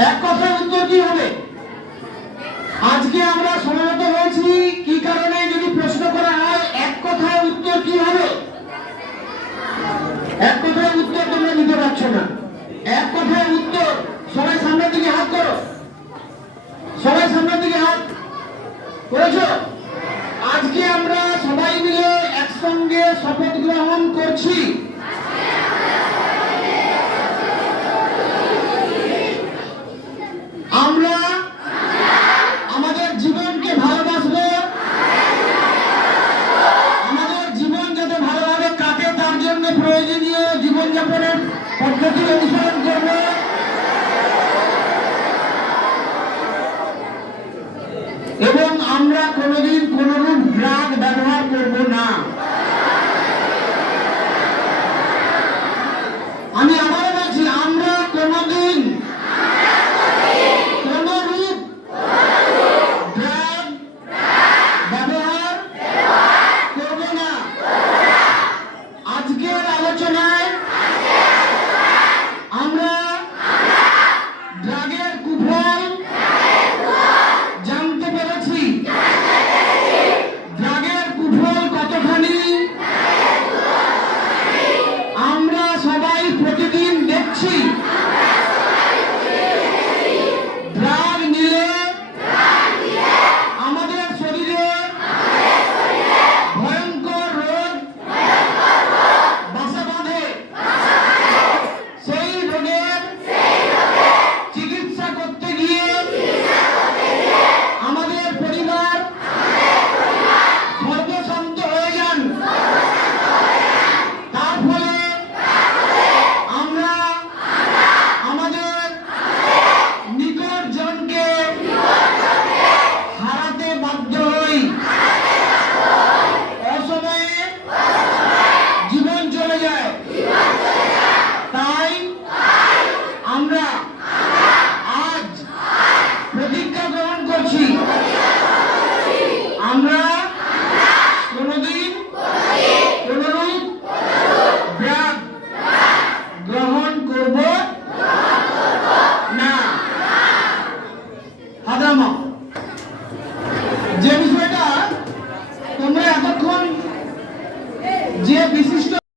এক কথায় উত্তর কি হবে আমরা কোনোদিন কোনোরূপ ড্রাগ